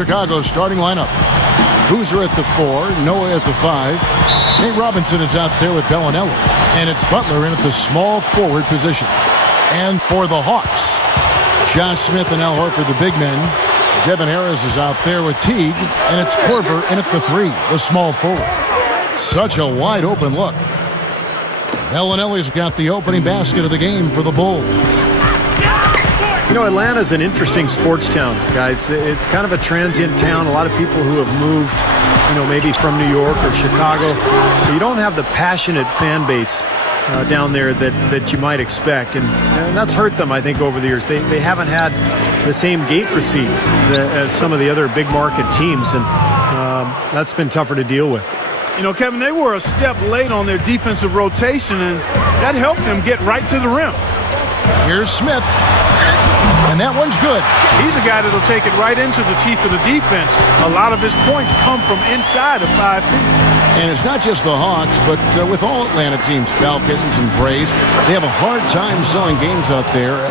Chicago's starting lineup. Boozer at the 4, Noah at the 5. Nate Robinson is out there with Bellinelli. And it's Butler in at the small forward position. And for the Hawks, Josh Smith and Al Horford, the big men. Devin Harris is out there with Teague. And it's Korver in at the 3, the small forward. Such a wide open look. Bellinelli's got the opening basket of the game for the Bulls. You know, Atlanta's an interesting sports town, guys. It's kind of a transient town. A lot of people who have moved, you know, maybe from New York or Chicago. So you don't have the passionate fan base down there that you might expect. And that's hurt them, I think, over the years. They haven't had the same gate receipts as some of the other big market teams. And that's been tougher to deal with. You know, Kevin, they were a step late on their defensive rotation, and that helped them get right to the rim. Here's Smith. And that one's good. He's a guy that'll take it right into the teeth of the defense. A lot of his points come from inside of 5 feet. And it's not just the Hawks, but with all Atlanta teams, Falcons and Braves, they have a hard time selling games out there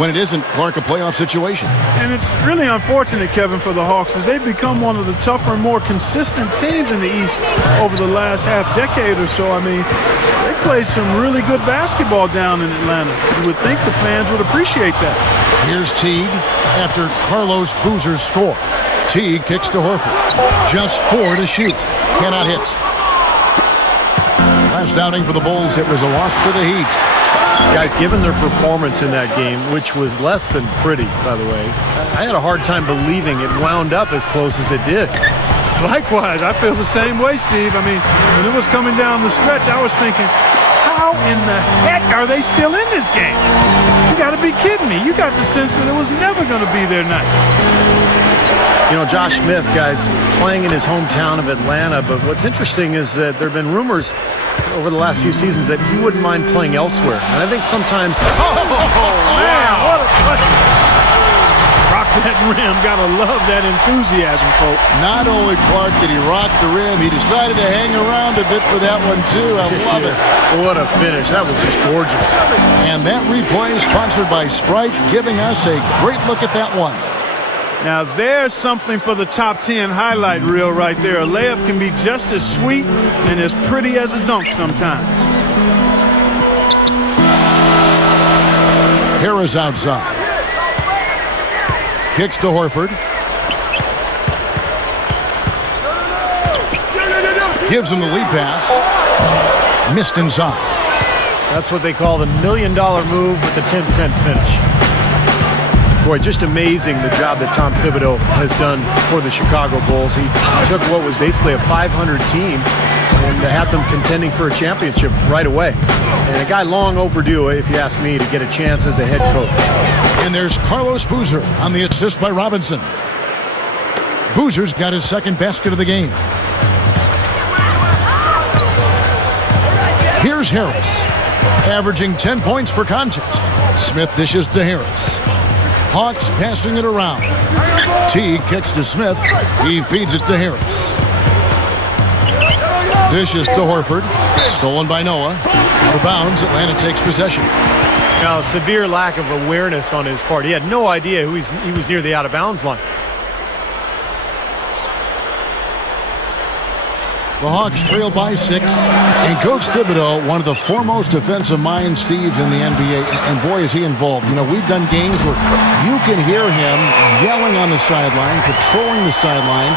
when it isn't, Clark, a playoff situation. And it's really unfortunate, Kevin, for the Hawks, as they've become one of the tougher and more consistent teams in the East over the last half decade or so. I mean, they played some really good basketball down in Atlanta. You would think the fans would appreciate that. Here's Teague after Carlos Boozer's score. Teague kicks to Horford. Just 4 to shoot. Cannot hit. Last outing for the Bulls, it was a loss to the Heat. Guys, given their performance in that game, which was less than pretty, by the way, I had a hard time believing it wound up as close as it did. Likewise, I feel the same way, Steve. I mean, when it was coming down the stretch, I was thinking, how in the heck are they still in this game? You got to be kidding me. You got the sense that it was never going to be their night. You know, Josh Smith, guys, playing in his hometown of Atlanta, but what's interesting is that there have been rumors over the last few seasons that he wouldn't mind playing elsewhere. And I think sometimes... Oh, man, what a play. Rock that rim. Gotta love that enthusiasm, folks. Not only, Clark, did he rock the rim, he decided to hang around a bit for that one, too. I love it. What a finish. That was just gorgeous. And that replay is sponsored by Sprite, giving us a great look at that one. Now, there's something for the top 10 highlight reel right there. A layup can be just as sweet and as pretty as a dunk sometimes. Harris outside. Kicks to Horford. Gives him the lead pass. Missed inside. That's what they call the $1 million move with the 10-cent finish. Boy, just amazing the job that Tom Thibodeau has done for the Chicago Bulls. He took what was basically a 500 team and had them contending for a championship right away. And a guy long overdue, if you ask me, to get a chance as a head coach. And there's Carlos Boozer on the assist by Robinson. Boozer's got his second basket of the game. Here's Harris, averaging 10 points per contest. Smith dishes to Harris. Hawks passing it around. Teague kicks to Smith. He feeds it to Harris. Dishes to Horford. Stolen by Noah. Out of bounds, Atlanta takes possession. Now, a severe lack of awareness on his part. He had no idea he was near the out-of-bounds line. The Hawks trail by 6. And Coach Thibodeau, one of the foremost defensive minds, Steve, in the NBA. And boy, is he involved. You know, we've done games where you can hear him yelling on the sideline, patrolling the sideline,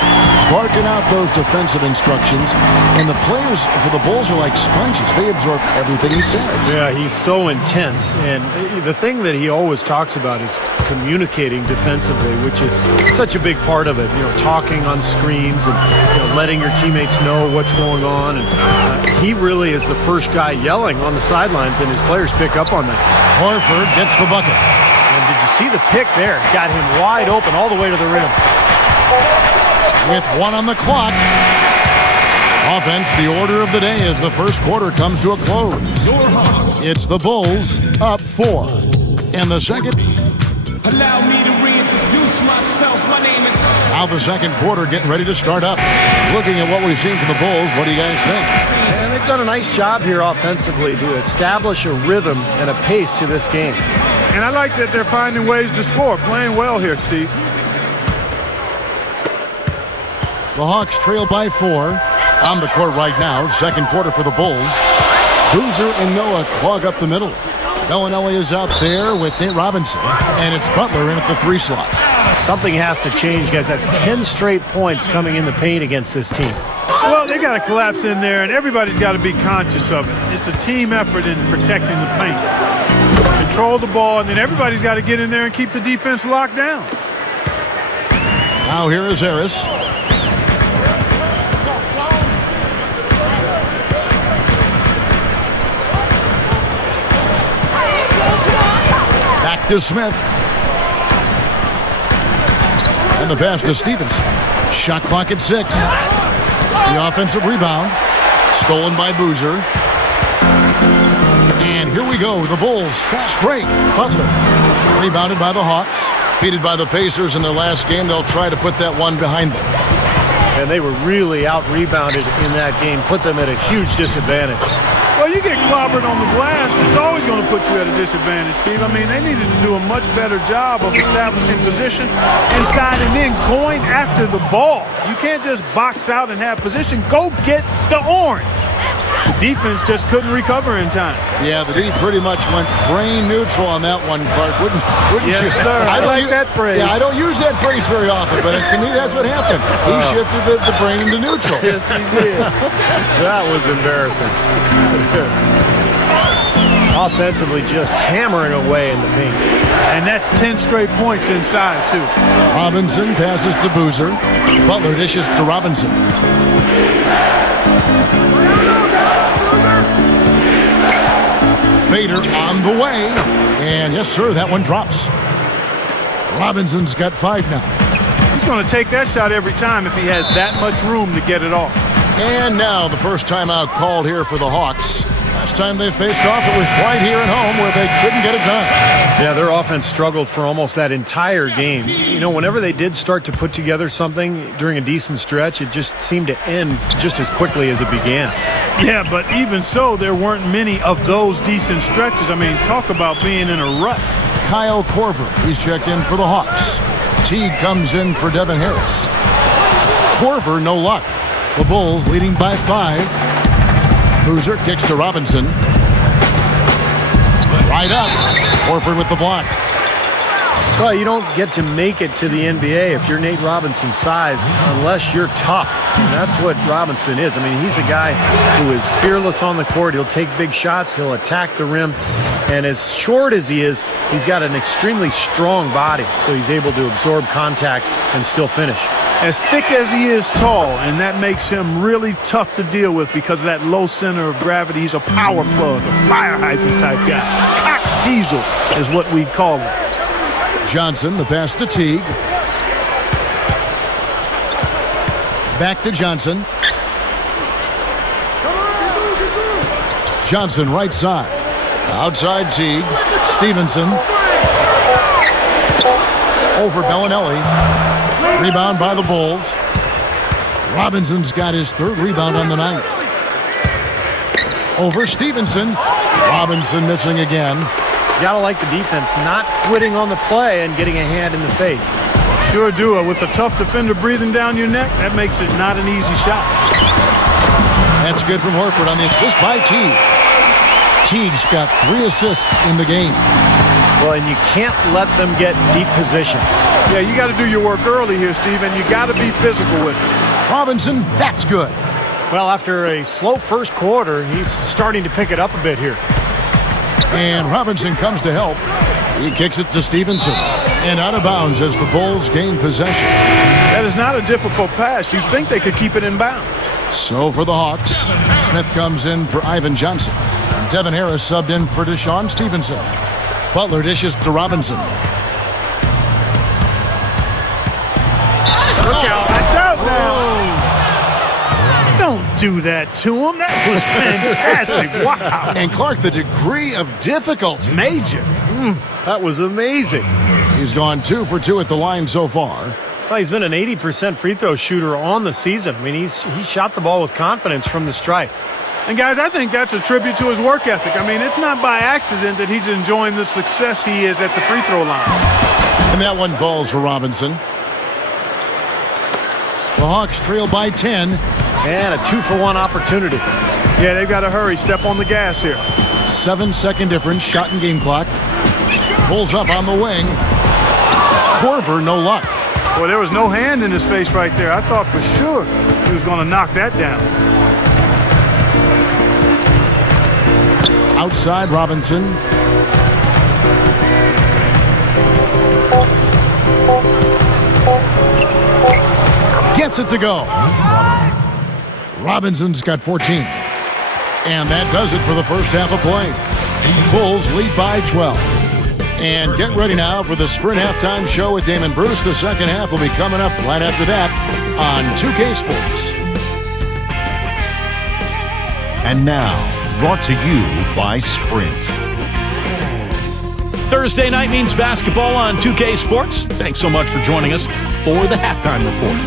barking out those defensive instructions. And the players for the Bulls are like sponges. They absorb everything he says. Yeah, he's so intense. And the thing that he always talks about is communicating defensively, which is such a big part of it. You know, talking on screens and letting your teammates know what's going on. And he really is the first guy yelling on the sidelines, and his players pick up on that. Horford gets the bucket. And did you see the pick there? Got him wide open all the way to the rim. With 1 on the clock. Offense, the order of the day as the first quarter comes to a close. It's the Bulls up 4. And the second. Allow me to reintroduce myself. My name is... Now the second quarter getting ready to start up. Looking at what we've seen from the Bulls, what do you guys think? And they've done a nice job here offensively to establish a rhythm and a pace to this game. And I like that they're finding ways to score. Playing well here, Steve. The Hawks trail by 4. On the court right now, second quarter for the Bulls. Boozer and Noah clog up the middle. Bellinelli is out there with Nate Robinson. And it's Butler in at the 3 slot. Something has to change, guys. That's 10 straight points coming in the paint against this team. Well, they got to collapse in there, and everybody's got to be conscious of it. It's a team effort in protecting the paint. Control the ball, and then everybody's got to get in there and keep the defense locked down. Now here is Harris. Back to Smith. And the pass to Stevenson. Shot clock at 6. The offensive rebound. Stolen by Boozer. And here we go. The Bulls. Fast break. Butler. Rebounded by the Hawks. Defeated by the Pacers in their last game. They'll try to put that one behind them. And they were really out-rebounded in that game. Put them at a huge disadvantage. Well, you get clobbered on the glass, it's always going to put you at a disadvantage, Steve. I mean, they needed to do a much better job of establishing position inside and then going after the ball. You can't just box out and have position. Go get the orange. The defense just couldn't recover in time. Yeah, the D pretty much went brain neutral on that one, Clark. Wouldn't Yes, you? sir. I like that phrase. Yeah, I don't use that phrase very often, but to me, that's what happened. He shifted the brain into neutral. Yes, he did. That was embarrassing. Offensively, just hammering away in the paint. And that's 10 straight points inside, too. Robinson passes to Boozer. Butler dishes to Robinson. Fader on the way. And yes, sir, that one drops. Robinson's got 5 now. He's going to take that shot every time if he has that much room to get it off. And now the first timeout called here for the Hawks. Last time they faced off, it was right here at home where they couldn't get it done. Yeah, their offense struggled for almost that entire game. You know, whenever they did start to put together something during a decent stretch, it just seemed to end just as quickly as it began. Yeah, but even so, there weren't many of those decent stretches. I mean, talk about being in a rut. Kyle Korver, he's checked in for the Hawks. Teague comes in for Devin Harris. Korver, no luck. The Bulls leading by 5. Boozer kicks to Robinson. Right up. Horford with the block. Well, you don't get to make it to the NBA if you're Nate Robinson's size unless you're tough. And that's what Robinson is. I mean, he's a guy who is fearless on the court. He'll take big shots. He'll attack the rim. And as short as he is, he's got an extremely strong body, so he's able to absorb contact and still finish. As thick as he is tall, and that makes him really tough to deal with because of that low center of gravity. He's a power plug, a fire hydrant type guy. Cock diesel is what we call him. Johnson, the pass to Teague. Back to Johnson. Johnson right side. Outside Teague. Stevenson. Over Bellinelli. Rebound by the Bulls. Robinson's got his 3rd rebound on the night. Over Stevenson. Robinson missing again. You gotta like the defense not quitting on the play and getting a hand in the face. Sure do. With a tough defender breathing down your neck, that makes it not an easy shot. That's good from Horford on the assist by Teague. Teague's got 3 assists in the game. Well, and you can't let them get deep position. Yeah, you got to do your work early here, Steve, and you got to be physical with it. Robinson, that's good. Well, after a slow first quarter, he's starting to pick it up a bit here. And Robinson comes to help. He kicks it to Stevenson. And out of bounds as the Bulls gain possession. That is not a difficult pass. You'd think they could keep it in bounds. So for the Hawks, Smith comes in for Ivan Johnson. Devin Harris subbed in for Deshaun Stevenson. Butler dishes to Robinson. Look out. Watch out now. Don't do that to him. That was fantastic. Wow. And Clark, the degree of difficulty. Major. That was amazing. He's gone 2 for 2 at the line so far. Well, he's been an 80% free throw shooter on the season. I mean, he shot the ball with confidence from the stripe. And, guys, I think that's a tribute to his work ethic. I mean, it's not by accident that he's enjoying the success he is at the free throw line. And that one falls for Robinson. The Hawks trail by 10. And a 2-for-1 opportunity. Yeah, they've got to hurry. Step on the gas here. 7-second difference, shot and game clock. Pulls up on the wing. Korver, no luck. Boy, there was no hand in his face right there. I thought for sure he was going to knock that down. Outside Robinson. Gets it to go. Robinson's got 14. And that does it for the first half of play. Bulls lead by 12. And get ready now for the Sprint Halftime Show with Damon Bruce. The second half will be coming up right after that on 2K Sports. And now, brought to you by Sprint. Thursday night means basketball on 2K Sports. Thanks so much for joining us for the Halftime Report.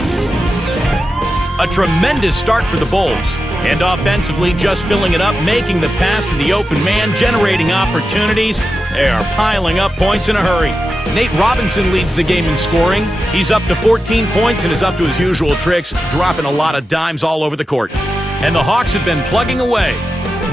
A tremendous start for the Bulls. And offensively, just filling it up, making the pass to the open man, generating opportunities. They are piling up points in a hurry. Nate Robinson leads the game in scoring. He's up to 14 points and is up to his usual tricks, dropping a lot of dimes all over the court. And the Hawks have been plugging away.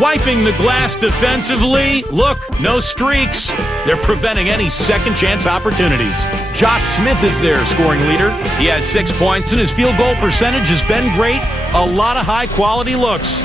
Wiping the glass defensively. Look, no streaks. They're preventing any second chance opportunities. Josh Smith is their scoring leader. He has 6 points and his field goal percentage has been great. A lot of high quality looks.